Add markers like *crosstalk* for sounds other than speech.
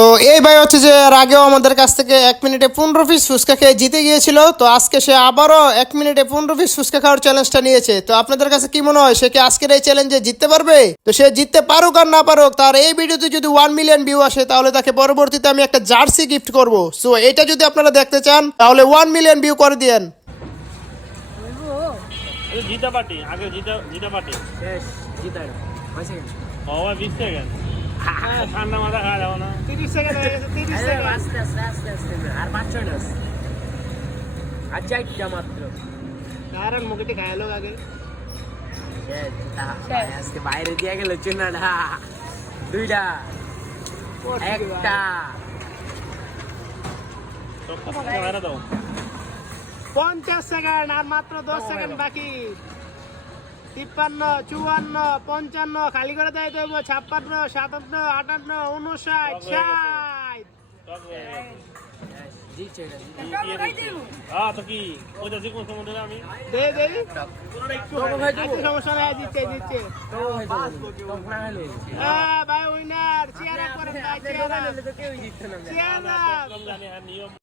তো এই ভাই হচ্ছে যে এর আগেও আমাদের কাছ থেকে এক মিনিটে পনেরো পিস ফুচকা খেয়ে জিতে গিয়েছিল। তো আজকে সে আবারও এক মিনিটে পনেরো পিস ফুচকা খাওয়ার চ্যালেঞ্জটা নিয়েছে। তো আপনাদের কাছে কি মনে হয় সে কি আজকের এই চ্যালেঞ্জে জিততে পারবে? তো সে জিততে পারুক আর না পারুক তার এই ভিডিওতে যদি ওয়ান মিলিয়ন ভিউ আসে তাহলে তাকে পরবর্তীতে আমি একটা জার্সি গিফট করব। সো এটা যদি আপনারা দেখতে চান তাহলে ওয়ান মিলিয়ন ভিউ করে দিয়েন। জিতা পার্টি আগে জিতা জিতা পার্টি কয় সেকেন্ড বিশ সেকেন্ড *laughs* ঠান্ডা মাথা খাওয়া যাব না তিরিশ সেকেন্ড হয়ে গেছে তিরিশ আরে আস্তে আস্তে আস্তে আস্তে আর পাঁচ ছয়টা আছে। আর চারটা মাত্র। কারণ মুখে খায়ালো আগে। শেষ, জিতা। ভাই, আজকে বাইরে দিয়ে গেল চুনাটা। দুইটা। একটা। পঞ্চাশ সেকেন্ড আর মাত্র দশ সেকেন্ড বাকি। তিপ্পান্ন চুয়ান্ন পঞ্চান্ন খালি করে দেয় দেবো ছাপ্পান্ন সাতান্ন আটান্ন উনষাট ষাট হয়ে? হ্যাঁ ভাই। আচ্ছা। হ্যাঁ উইনার চেয়ার করেন চেয়ার। চেয়ার